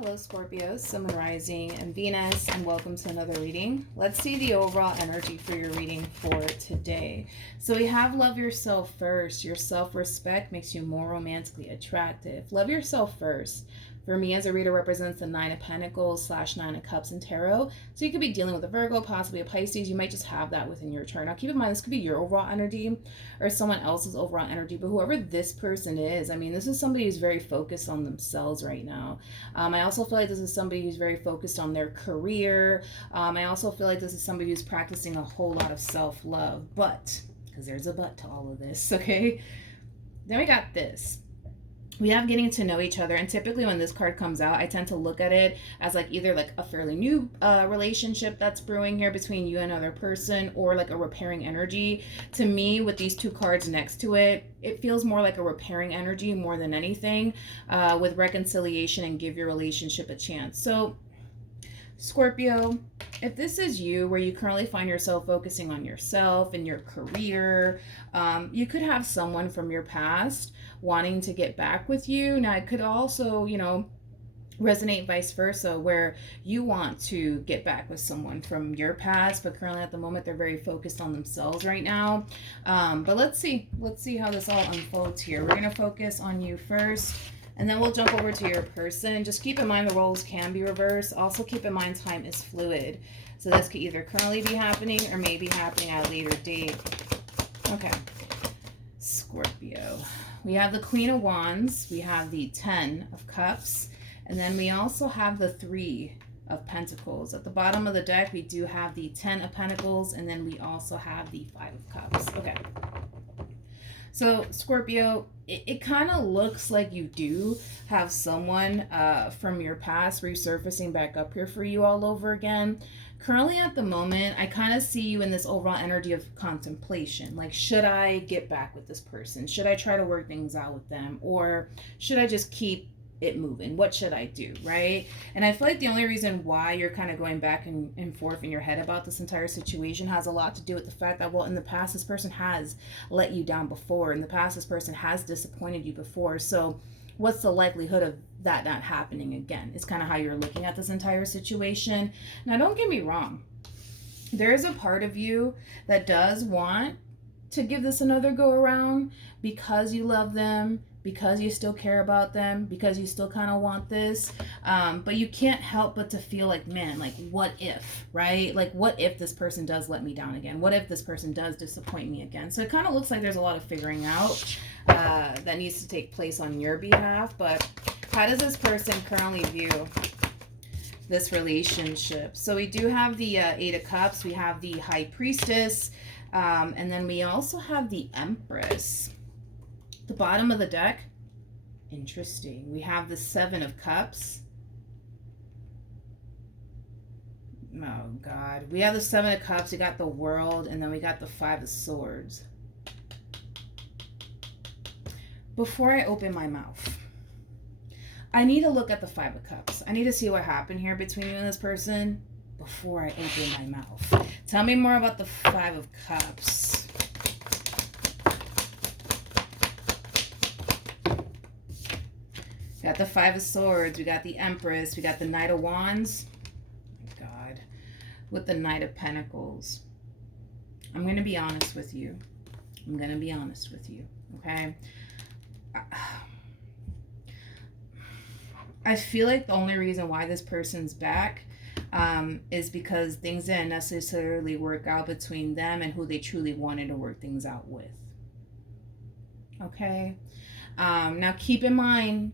Hello Scorpio, Sun, Rising, and Venus, and welcome to another reading. Let's see the overall energy for your reading for today. So we have love yourself first. Your self-respect makes you more romantically attractive. Love yourself first. For me as a reader represents the Nine of Pentacles / Nine of Cups in Tarot. So you could be dealing with a Virgo, possibly a Pisces. You might just have that within your chart. Now keep in mind, this could be your overall energy or someone else's overall energy. But whoever this person is, I mean, this is somebody who's very focused on themselves right now. I also feel like this is somebody who's very focused on their career. I also feel like this is somebody who's practicing a whole lot of self-love. But, because there's a but to all of this, okay? Then we got this. We have getting to know each other, and typically when this card comes out, I tend to look at it as like either like a fairly new relationship that's brewing here between you and another person, or like a repairing energy. To me, with these two cards next to it, it feels more like a repairing energy more than anything, with reconciliation and give your relationship a chance. So Scorpio, if this is you where you currently find yourself focusing on yourself and your career, you could have someone from your past wanting to get back with you. Now, it could also, resonate vice versa, where you want to get back with someone from your past, but currently at the moment they're very focused on themselves right now. But let's see how this all unfolds here. We're going to focus on you first, and then we'll jump over to your person. Just keep in mind the roles can be reversed. Also keep in mind time is fluid. So this could either currently be happening or may be happening at a later date. Okay. Scorpio. We have the Queen of Wands. We have the 10 of Cups. And then we also have the 3 of Pentacles. At the bottom of the deck, we do have the 10 of Pentacles. And then we also have the 5 of Cups. Okay. So Scorpio, it kind of looks like you do have someone from your past resurfacing back up here for you all over again. Currently at the moment, I kind of see you in this overall energy of contemplation. Like, should I get back with this person? Should I try to work things out with them? Or should I just keep it moving? What should I do, right? And I feel like the only reason why you're kind of going back and forth in your head about this entire situation has a lot to do with the fact that, well, in the past, this person has let you down before. In the past, this person has disappointed you before. So what's the likelihood of that not happening again? It's kind of how you're looking at this entire situation. Now, don't get me wrong. There is a part of you that does want to give this another go around because you love them, because you still care about them, because you still kind of want this. But you can't help but to feel like, man, like, what if, right? Like, what if this person does let me down again? What if this person does disappoint me again? So it kind of looks like there's a lot of figuring out that needs to take place on your behalf. But how does this person currently view this relationship? So we do have the 8 of Cups. We have the High Priestess. And then we also have the Empress. The bottom of the deck, interesting. We have the 7 of Cups. Oh, God. We have the 7 of Cups. We got the World. And then we got the 5 of Swords. Before I open my mouth, I need to look at the 5 of Cups. I need to see what happened here between you and this person before I open my mouth. Tell me more about the 5 of Cups. We got the 5 of Swords. We got the Empress. We got the Knight of Wands. Oh my God. With the Knight of Pentacles. I'm going to be honest with you. Okay? I feel like the only reason why this person's back is because things didn't necessarily work out between them and who they truly wanted to work things out with. Okay? Now keep in mind,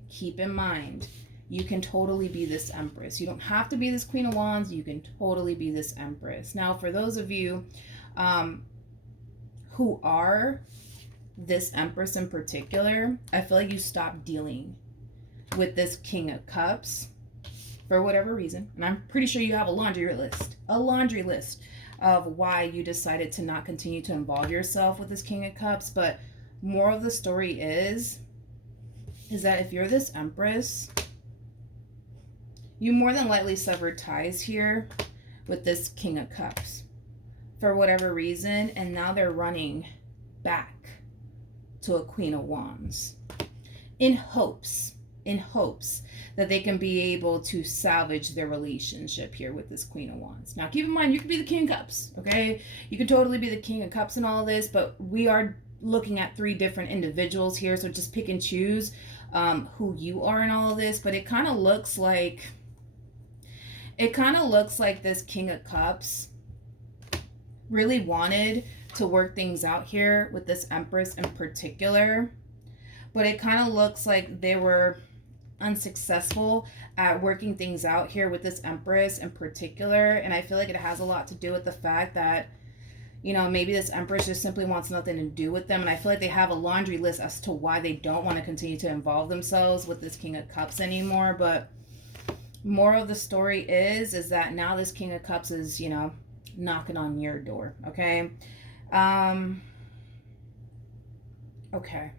you can totally be this Empress. You don't have to be this Queen of Wands. You can totally be this Empress. Now, for those of you who are this Empress in particular, I feel like you stopped dealing with this King of Cups for whatever reason. And I'm pretty sure you have a laundry list of why you decided to not continue to involve yourself with this King of Cups. But moral of the story is that if you're this Empress, you more than likely severed ties here with this King of Cups for whatever reason, and now they're running back to a Queen of Wands in hopes in hopes that they can be able to salvage their relationship here with this Queen of Wands. Now, keep in mind, you could be the King of Cups, okay? You could totally be the King of Cups and all of this, but we are looking at 3 different individuals here, so just pick and choose who you are in all of this. But it kind of looks like this King of Cups really wanted to work things out here with this Empress in particular, but it kind of looks like they were unsuccessful at working things out here with this Empress in particular. And I feel like it has a lot to do with the fact that, you know, maybe this Empress just simply wants nothing to do with them. And I feel like they have a laundry list as to why they don't want to continue to involve themselves with this King of Cups anymore. But moral of the story is that now this King of Cups is, you know, knocking on your door, okay? Okay.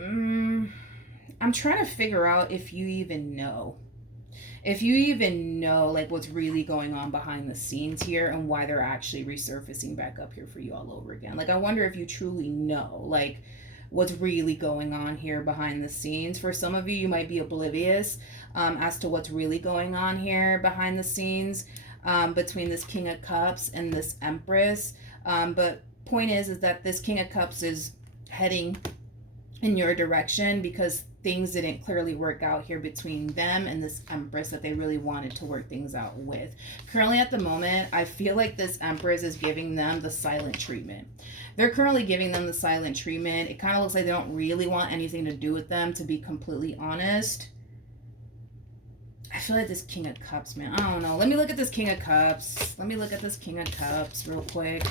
I'm trying to figure out if you even know. Like what's really going on behind the scenes here and why they're actually resurfacing back up here for you all over again. Like, I wonder if you truly know, like, what's really going on here behind the scenes. For some of you, you might be oblivious as to what's really going on here behind the scenes between this King of Cups and this Empress. But point is that this King of Cups is heading in your direction because things didn't clearly work out here between them and this Empress that they really wanted to work things out with. Currently at the moment, I feel like this Empress is giving them the silent treatment. They're currently giving them the silent treatment. It kind of looks like they don't really want anything to do with them, to be completely honest. I feel like this King of Cups, man. I don't know. Let me look at this King of Cups. Real quick.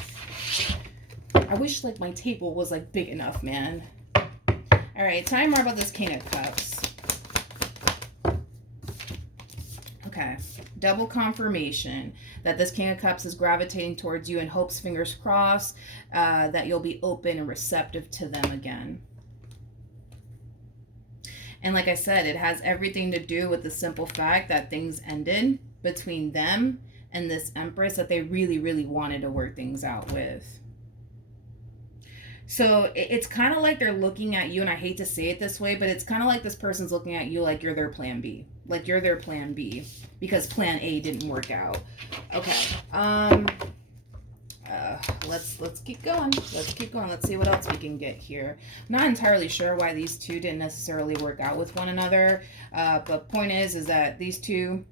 I wish, like, my table was, like, big enough, man. All right, tell me more about this King of Cups. Okay, double confirmation that this King of Cups is gravitating towards you in hopes, fingers crossed, that you'll be open and receptive to them again. And like I said, it has everything to do with the simple fact that things ended between them and this Empress that they really, really wanted to work things out with. So it's kind of like they're looking at you, and I hate to say it this way, but it's kind of like this person's looking at you like you're their plan B. Like you're their plan B because plan A didn't work out. Okay. Let's keep going. Let's see what else we can get here. I'm not entirely sure why these two didn't necessarily work out with one another. But point is that these two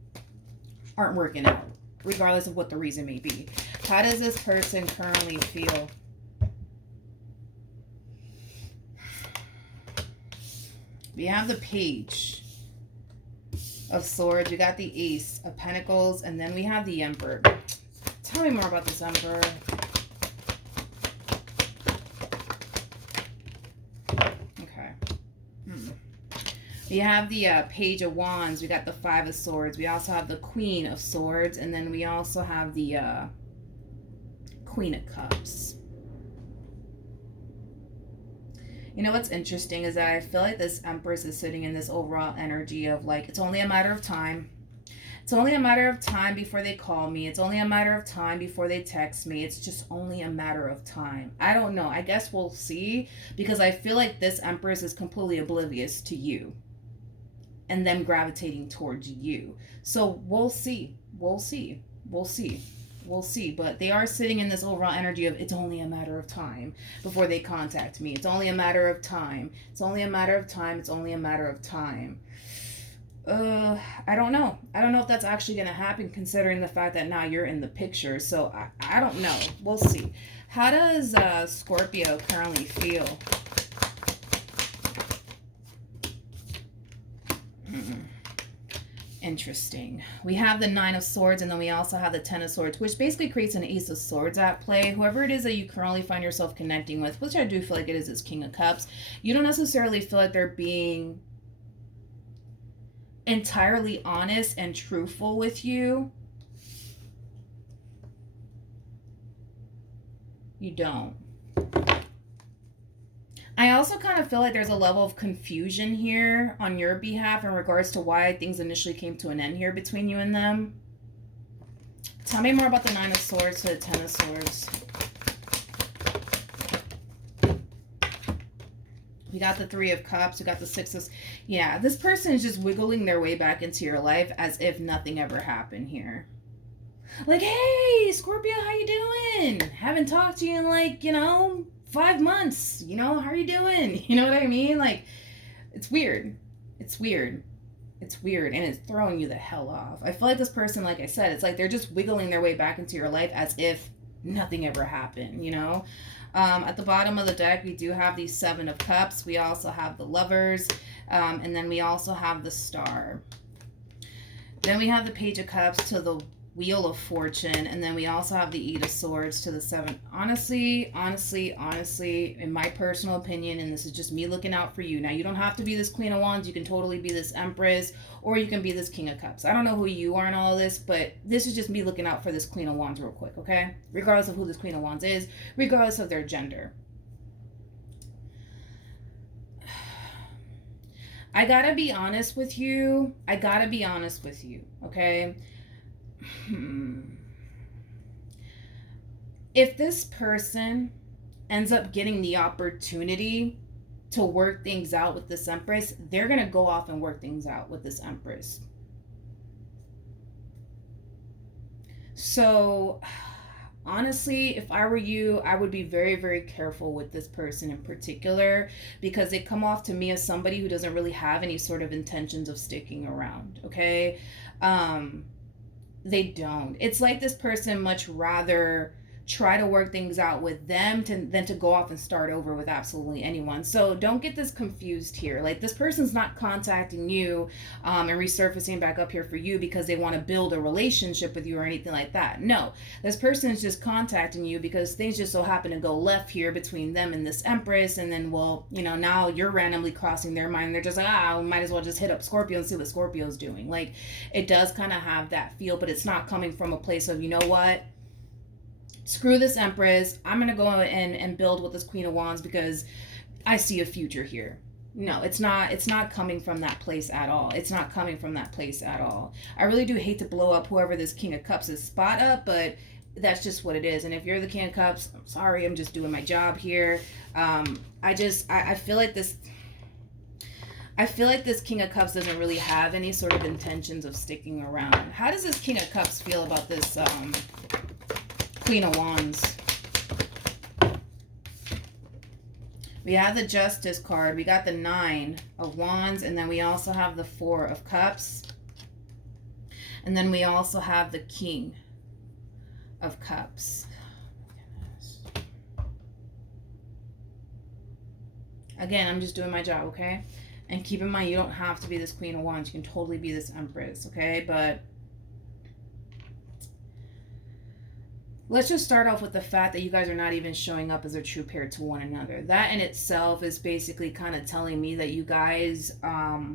aren't working out, regardless of what the reason may be. How does this person currently feel? We have the Page of Swords. We got the Ace of Pentacles. And then we have the Emperor. Tell me more about this Emperor. Okay. We have the Page of Wands. We got the Five of Swords. We also have the Queen of Swords. And then we also have the Queen of Cups. You know what's interesting is that I feel like this Empress is sitting in this overall energy of like, it's only a matter of time. It's only a matter of time before they call me. It's only a matter of time before they text me. It's just only a matter of time. I don't know. I guess we'll see, because I feel like this Empress is completely oblivious to you and them gravitating towards you. So we'll see. But they are sitting in this overall energy of it's only a matter of time before they contact me. It's only a matter of time. It's only a matter of time. I don't know. I don't know if that's actually going to happen, considering the fact that now you're in the picture. So I don't know. We'll see. How does Scorpio currently feel? Interesting. We have the Nine of Swords, and then we also have the Ten of Swords, which basically creates an Ace of Swords at play. Whoever it is that you currently find yourself connecting with, which I do feel like it is King of Cups, you don't necessarily feel like they're being entirely honest and truthful with you. You don't. I also kind of feel like there's a level of confusion here on your behalf in regards to why things initially came to an end here between you and them. Tell me more about the Nine of Swords to the Ten of Swords. We got the Three of Cups. We got the Six of... Yeah, this person is just wiggling their way back into your life as if nothing ever happened here. Like, hey, Scorpio, how you doing? Haven't talked to you in like, 5 months. How are you doing? You know what I mean? Like, it's weird. It's weird. It's weird, and it's throwing you the hell off. I feel like this person, like I said, it's like they're just wiggling their way back into your life as if nothing ever happened, At the bottom of the deck, we do have the Seven of Cups. We also have the Lovers, and then we also have the Star. Then we have the Page of Cups to the Wheel of Fortune, and then we also have the Eight of Swords to the Seven. Honestly, in my personal opinion, and this is just me looking out for you. Now, you don't have to be this Queen of Wands. You can totally be this Empress, or you can be this King of Cups. I don't know who you are in all of this, but this is just me looking out for this Queen of Wands real quick, okay? Regardless of who this Queen of Wands is, regardless of their gender. I gotta be honest with you. Okay? If this person ends up getting the opportunity to work things out with this Empress, they're going to go off and work things out with this Empress. So, honestly, if I were you, I would be very, very careful with this person in particular, because they come off to me as somebody who doesn't really have any sort of intentions of sticking around, okay? They don't. It's like this person much rather try to work things out with them than to go off and start over with absolutely anyone. So don't get this confused here. Like, this person's not contacting you and resurfacing back up here for you because they want to build a relationship with you or anything like that. No, this person is just contacting you because things just so happen to go left here between them and this Empress, and then, well, now you're randomly crossing their mind. They're just like, we might as well just hit up Scorpio and see what Scorpio's doing. Like, it does kind of have that feel, but it's not coming from a place of, you know what? Screw this Empress. I'm going to go and build with this Queen of Wands because I see a future here. No, it's not coming from that place at all. It's not coming from that place at all. I really do hate to blow up whoever this King of Cups is spot up, but that's just what it is. And if you're the King of Cups, I'm sorry, I'm just doing my job here. I feel like this King of Cups doesn't really have any sort of intentions of sticking around. How does this King of Cups feel about this Queen of Wands? We have the Justice card. We got the Nine of Wands. And then we also have the Four of Cups. And then we also have the King of Cups. Again, I'm just doing my job, okay? And keep in mind, you don't have to be this Queen of Wands. You can totally be this Empress, okay? But let's just start off with the fact that you guys are not even showing up as a true pair to one another. That in itself is basically kind of telling me that you guys are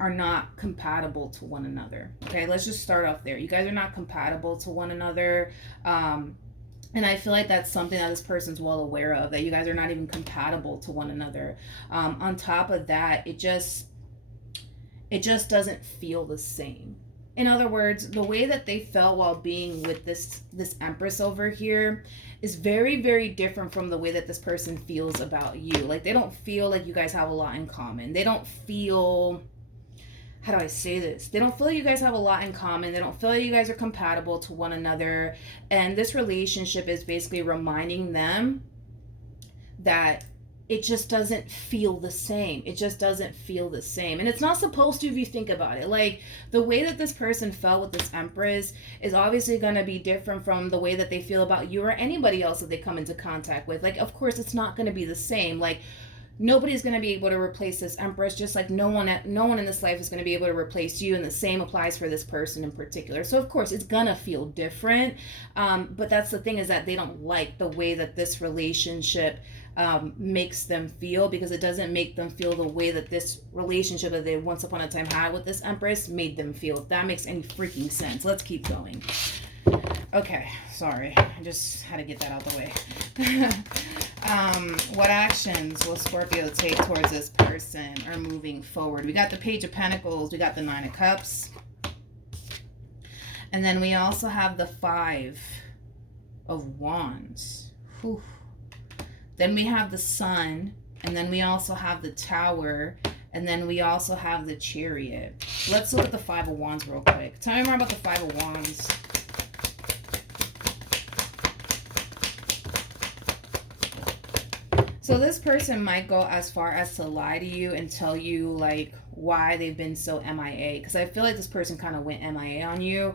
not compatible to one another. Okay, let's just start off there. You guys are not compatible to one another. And I feel like that's something that this person's well aware of, that you guys are not even compatible to one another. On top of that, it just doesn't feel the same. In other words, the way that they felt while being with this Empress over here is very, very different from the way that this person feels about you. Like, they don't feel like you guys have a lot in common. They don't feel... How do I say this? They don't feel like you guys have a lot in common. They don't feel like you guys are compatible to one another. And this relationship is basically reminding them that it just doesn't feel the same. It just doesn't feel the same. And it's not supposed to if you think about it. Like, the way that this person felt with this Empress is obviously going to be different from the way that they feel about you or anybody else that they come into contact with. Like, of course, it's not going to be the same. Like, nobody's going to be able to replace this Empress, just like no one in this life is going to be able to replace you, and the same applies for this person in particular. So, of course, it's going to feel different. But that's the thing, is that they don't like the way that this relationship makes them feel, because it doesn't make them feel the way that this relationship that they once upon a time had with this Empress made them feel. If that makes any freaking sense. Let's keep going. Okay, sorry. I just had to get that out of the way. What actions will Scorpio take towards this person or moving forward? We got the Page of Pentacles. We got the Nine of Cups. And then we also have the Five of Wands. Whew. Then we have the Sun And then we also have the Tower. And then we also have the Chariot. Let's look at the Five of Wands real quick. Tell me more about the Five of Wands. So this person might go as far as to lie to you and tell you like why they've been so MIA. Because I feel like this person kind of went MIA on you.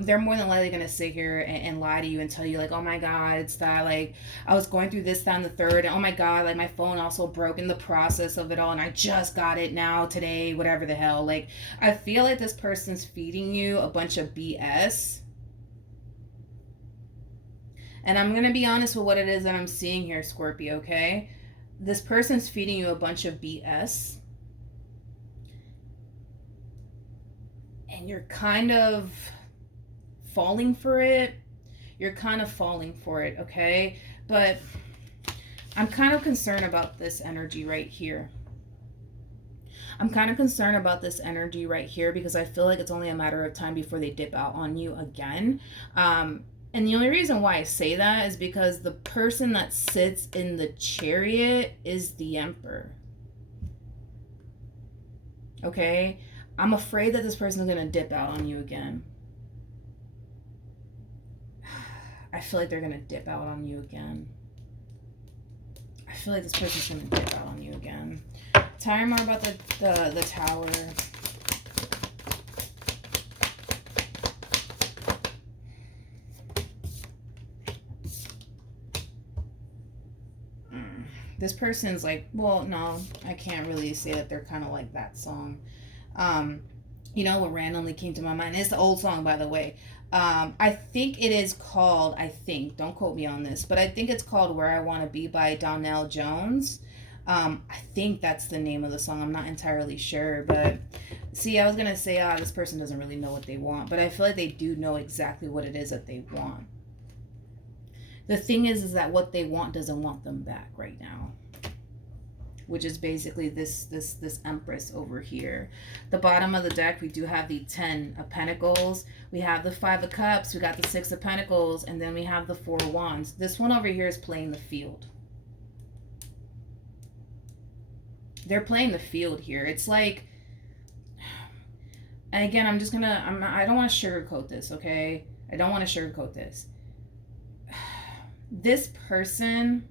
They're more than likely going to sit here and lie to you and tell you like, oh my God, it's that like I was going through this, that, and the third. And oh my God, like my phone also broke in the process of it all. And I just got it now, today, whatever the hell. Like I feel like this person's feeding you a bunch of BS. And I'm going to be honest with what it is that I'm seeing here, Scorpio, okay? This person's feeding you a bunch of BS. And you're kind of falling for it. You're kind of falling for it, okay? But I'm kind of concerned about this energy right here. I'm kind of concerned about this energy right here because I feel like it's only a matter of time before they dip out on you again. And the only reason why I say that is because the person that sits in the Chariot is the Emperor. Okay? I'm afraid that this person is going to dip out on you again. I feel like they're going to dip out on you again. I feel like this person's going to dip out on you again. Tell me more about the Tower. This person's like, well, no, I can't really say that they're kind of like that song. You know what randomly came to my mind? It's the old song, by the way. I think it is called, don't quote me on this, but I think it's called Where I Want to Be by Donnell Jones. I think that's the name of the song. I'm not entirely sure, but see, I was going to say, this person doesn't really know what they want, but I feel like they do know exactly what it is that they want. The thing is that what they want doesn't want them back right now, which is basically this Empress over here. The bottom of the deck, we do have the 10 of Pentacles. We have the 5 of Cups. We got the 6 of Pentacles. And then we have the 4 of Wands. This one over here is playing the field. They're playing the field here. It's like, and again, I don't want to sugarcoat this, okay? I don't want to sugarcoat this. This person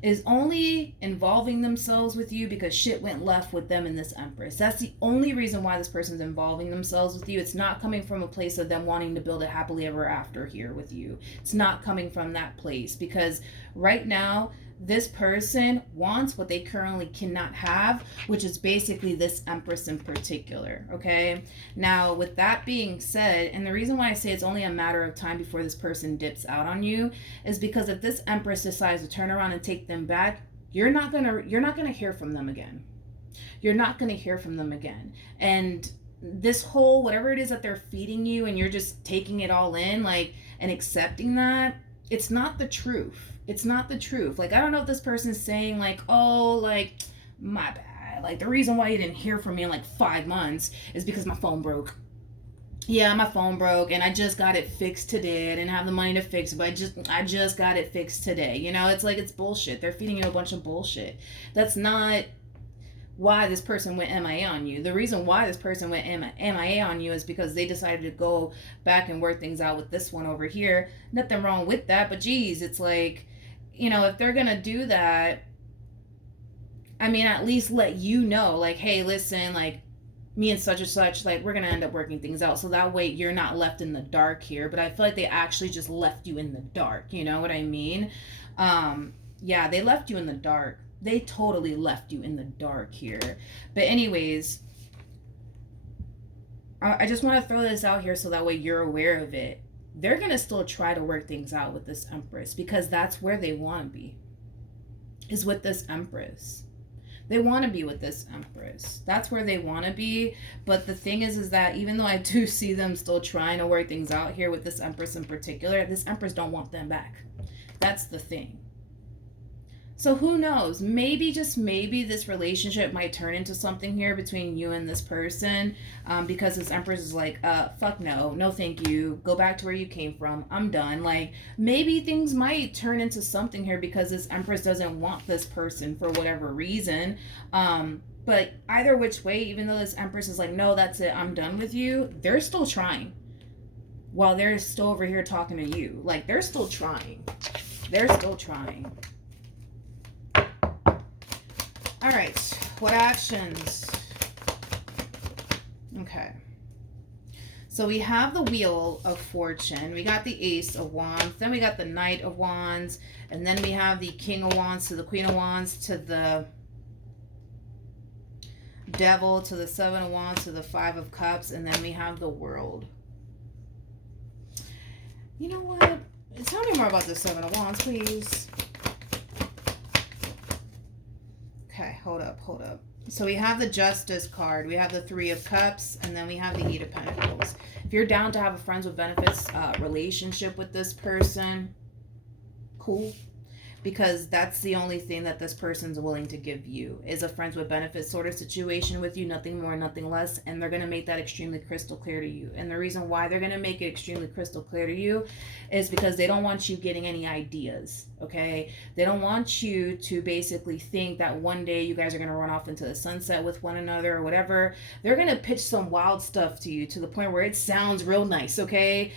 is only involving themselves with you because shit went left with them and this Empress. That's the only reason why this person's involving themselves with you. It's not coming from a place of them wanting to build a happily ever after here with you. It's not coming from that place because right now, this person wants what they currently cannot have, which is basically this Empress in particular, okay? Now, with that being said, and the reason why I say it's only a matter of time before this person dips out on you is because if this Empress decides to turn around and take them back, you're not gonna hear from them again. You're not gonna hear from them again. And this whole, whatever it is that they're feeding you and you're just taking it all in, like, and accepting that, it's not the truth. It's not the truth. Like, I don't know if this person's saying like, oh, like, my bad. Like, the reason why you didn't hear from me in like 5 months is because my phone broke. Yeah, my phone broke and I just got it fixed today. I didn't have the money to fix it, but I just got it fixed today. You know, it's like, it's bullshit. They're feeding you a bunch of bullshit. That's not why this person went MIA on you. The reason why this person went MIA on you is because they decided to go back and work things out with this one over here. Nothing wrong with that, but geez, it's like, you know, if they're gonna do that, I mean, at least let you know, like, hey, listen, like, me and such and such, like, we're gonna end up working things out. So that way you're not left in the dark here. But I feel like they actually just left you in the dark. You know what I mean? Yeah, they left you in the dark. They totally left you in the dark here. But anyways, I just want to throw this out here so that way you're aware of it. They're going to still try to work things out with this Empress because that's where they want to be, is with this Empress. They want to be with this Empress. That's where they want to be. But the thing is that even though I do see them still trying to work things out here with this Empress in particular, this Empress don't want them back. That's the thing. So who knows? Maybe, just maybe, this relationship might turn into something here between you and this person, because this Empress is like, fuck no, no thank you, go back to where you came from, I'm done. Like, maybe things might turn into something here because this Empress doesn't want this person for whatever reason. But either which way, even though this Empress is like, no, that's it, I'm done with you, they're still trying. While they're still over here talking to you. Like, they're still trying. They're still trying. All right, what actions? Okay. So we have the Wheel of Fortune. We got the Ace of Wands. Then we got the Knight of Wands. And then we have the King of Wands to the Queen of Wands to the Devil to the Seven of Wands to the Five of Cups. And then we have the World. You know what? Tell me more about the Seven of Wands, please. Okay, hold up. So we have the Justice card, we have the Three of Cups, and then we have the Eight of Pentacles. If you're down to have a friends with benefits relationship with this person, cool. Because that's the only thing that this person's willing to give you, is a friends with benefits sort of situation with you, nothing more, nothing less. And they're going to make that extremely crystal clear to you. And the reason why they're going to make it extremely crystal clear to you is because they don't want you getting any ideas, okay? They don't want you to basically think that one day you guys are going to run off into the sunset with one another or whatever. They're going to pitch some wild stuff to you to the point where it sounds real nice, okay?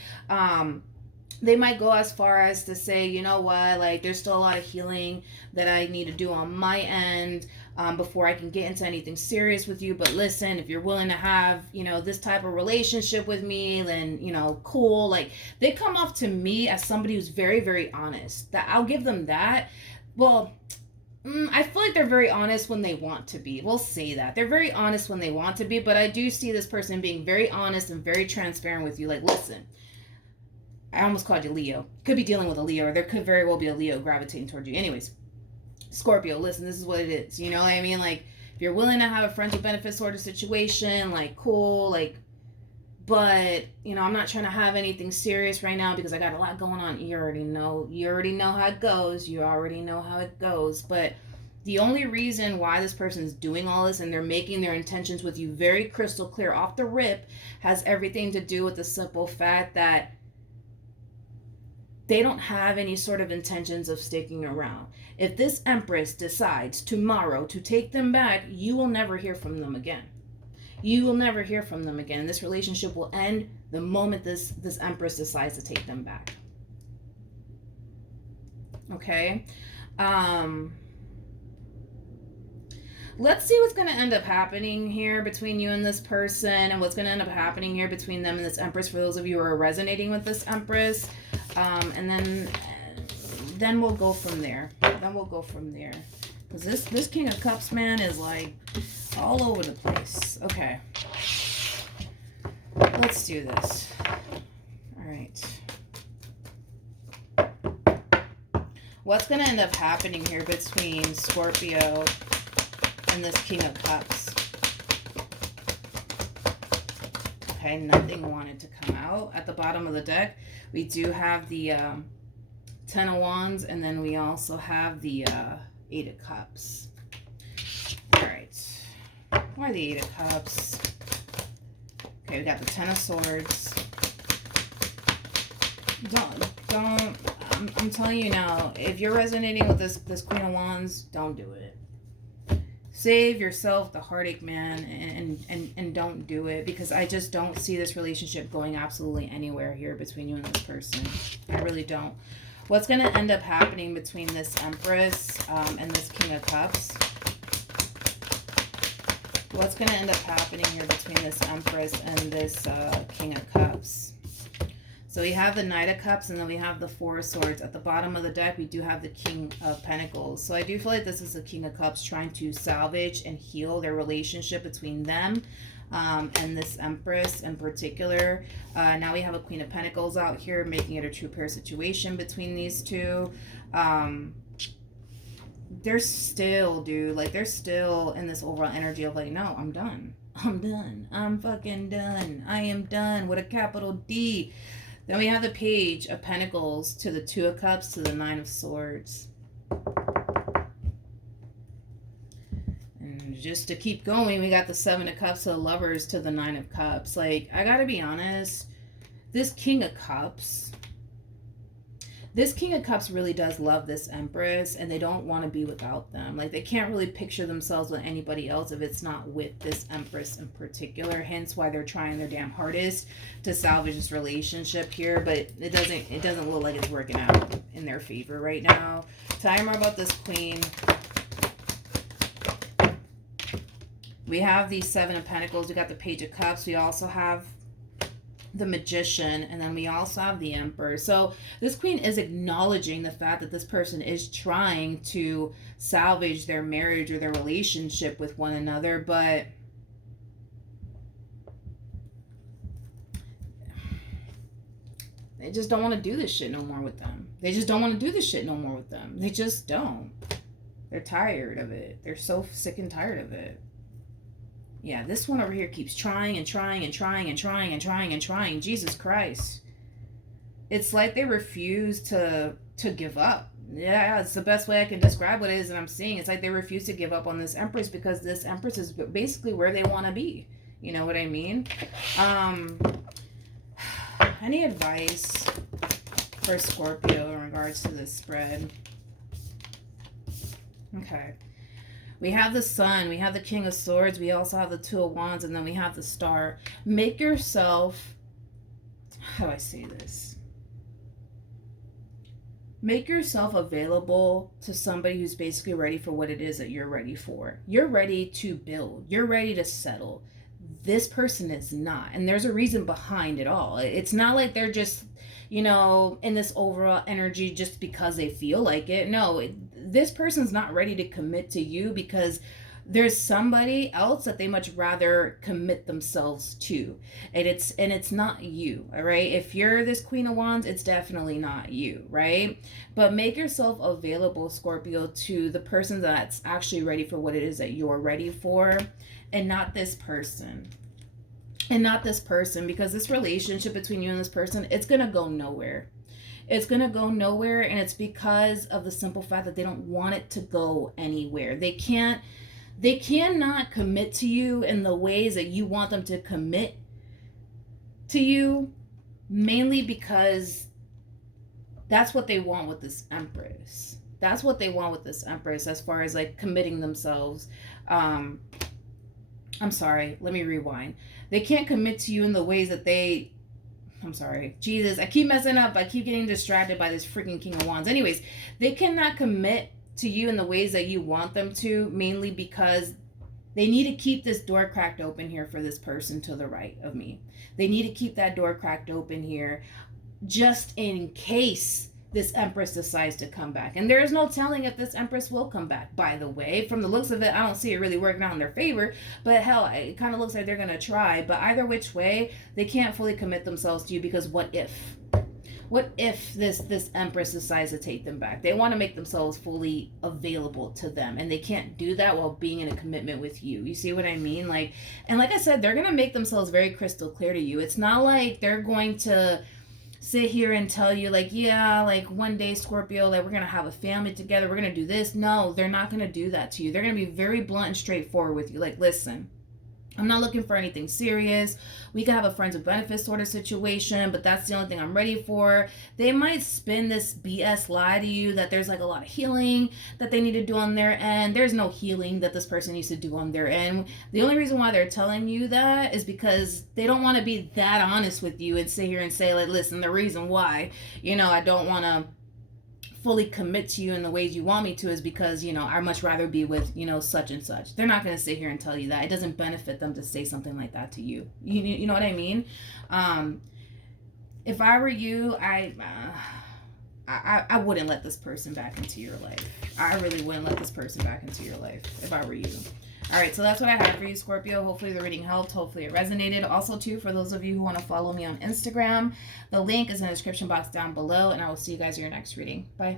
They might go as far as to say, you know what, like, there's still a lot of healing that I need to do on my end before I can get into anything serious with you. But listen, if you're willing to have, you know, this type of relationship with me, then, you know, cool. Like, they come off to me as somebody who's very, very honest. That I'll give them that. Well, I feel like they're very honest when they want to be. We'll say that. They're very honest when they want to be. But I do see this person being very honest and very transparent with you. Like, listen, I almost called you Leo. Could be dealing with a Leo, or there could very well be a Leo gravitating towards you. Anyways, Scorpio, listen, this is what it is. You know what I mean? Like, if you're willing to have a friends with benefits sort of situation, like, cool, like, but, you know, I'm not trying to have anything serious right now because I got a lot going on. You already know how it goes. You already know how it goes. But the only reason why this person is doing all this and they're making their intentions with you very crystal clear off the rip has everything to do with the simple fact that they don't have any sort of intentions of sticking around. If this Empress decides tomorrow to take them back, you will never hear from them again. You will never hear from them again. This relationship will end the moment this Empress decides to take them back. Okay? Let's see what's going to end up happening here between you and this person, and what's going to end up happening here between them and this Empress for those of you who are resonating with this Empress. And then we'll go from there. Because this King of Cups, man, is like all over the place. Okay. Let's do this. All right. What's going to end up happening here between Scorpio and this King of Cups? Okay, nothing wanted to come out. At the bottom of the deck, we do have the Ten of Wands, and then we also have the Eight of Cups. All right. Why the Eight of Cups? Okay, we got the Ten of Swords. I'm telling you now, if you're resonating with this Queen of Wands, don't do it. Save yourself the heartache, man, and don't do it, because I just don't see this relationship going absolutely anywhere here between you and this person. I really don't. What's going to end up happening between this Empress and this King of Cups? What's going to end up happening here between this Empress and this King of Cups? So we have the Knight of Cups, and then we have the Four of Swords. At the bottom of the deck, we do have the King of Pentacles. So I do feel like this is the King of Cups trying to salvage and heal their relationship between them and this Empress in particular. Now we have a Queen of Pentacles out here, making it a true pair situation between these two. They're still, dude, like, they're still in this overall energy of like, no, I'm done. I'm fucking done. I am done with a capital D. Then we have the Page of Pentacles to the Two of Cups to the Nine of Swords. just to keep going, we got the Seven of Cups to the Lovers to the Nine of Cups. Like, I gotta be honest, this King of Cups really does love this Empress, and they don't want to be without them. Like, they can't really picture themselves with anybody else if it's not with this Empress in particular. Hence why they're trying their damn hardest to salvage this relationship here, but it doesn't look like it's working out in their favor right now. Tell me more about this Queen. We have the Seven of Pentacles. We got the Page of Cups. We also have the Magician, and then we also have the Emperor. So this Queen is acknowledging the fact that this person is trying to salvage their marriage or their relationship with one another, but they just don't want to do this shit no more with them. They just don't want to do this shit no more with them. They just don't. They're tired of it. They're so sick and tired of it. Yeah, this one over here keeps trying and trying and trying and trying and trying and trying. Jesus Christ. It's like they refuse to give up. Yeah, it's the best way I can describe what it is that I'm seeing. It's like they refuse to give up on this Empress because this Empress is basically where they want to be. You know what I mean? Any advice for Scorpio in regards to this spread? Okay. We have the Sun, we have the King of Swords, we also have the Two of Wands, and then we have the Star. Make yourself, how do I say this? Make yourself available to somebody who's basically ready for what it is that you're ready for. You're ready to build. You're ready to settle. This person is not. And there's a reason behind it all. It's not like they're just, you know, in this overall energy just because they feel like it. No, this person's not ready to commit to you because there's somebody else that they much rather commit themselves to. And it's not you, all right? If you're this Queen of Wands, it's definitely not you, right? But make yourself available, Scorpio, to the person that's actually ready for what it is that you're ready for, and not this person. And not this person, because this relationship between you and this person, it's going to go nowhere. It's going to go nowhere, and it's because of the simple fact that they don't want it to go anywhere. They cannot commit to you in the ways that you want them to commit to you, mainly because that's what they want with this Empress. That's what they want with this Empress as far as like committing themselves. I'm sorry, let me rewind. They can't commit to you in the ways that I'm sorry, Jesus, I keep messing up. I keep getting distracted by this freaking King of Wands. Anyways, they cannot commit to you in the ways that you want them to, mainly because they need to keep this door cracked open here for this person to the right of me. They need to keep that door cracked open here just in case this Empress decides to come back. And there is no telling if this Empress will come back, by the way. From the looks of it, I don't see it really working out in their favor, but hell, it kind of looks like they're going to try. But either which way, they can't fully commit themselves to you, because what if? What if this Empress decides to take them back? They want to make themselves fully available to them, and they can't do that while being in a commitment with you. You see what I mean? Like I said, they're going to make themselves very crystal clear to you. It's not like they're going to sit here and tell you like, yeah, like one day, Scorpio, like we're going to have a family together, we're going to do this. No, they're not going to do that to you. They're going to be very blunt and straightforward with you. Like, listen, I'm not looking for anything serious. We could have a friends with benefits sort of situation, but that's the only thing I'm ready for. They might spin this BS lie to you that there's like a lot of healing that they need to do on their end. There's no healing that this person needs to do on their end. The only reason why they're telling you that is because they don't want to be that honest with you and sit here and say like, listen, the reason why, I don't want to fully commit to you in the ways you want me to is because, I much rather be with, such and such. They're not going to sit here and tell you that. It doesn't benefit them to say something like that to you. You know what I mean? If I were you, I wouldn't let this person back into your life. I really wouldn't let this person back into your life if I were you. All right, so that's what I have for you, Scorpio. Hopefully the reading helped. Hopefully it resonated. Also, too, for those of you who want to follow me on Instagram, the link is in the description box down below, and I will see you guys in your next reading. Bye.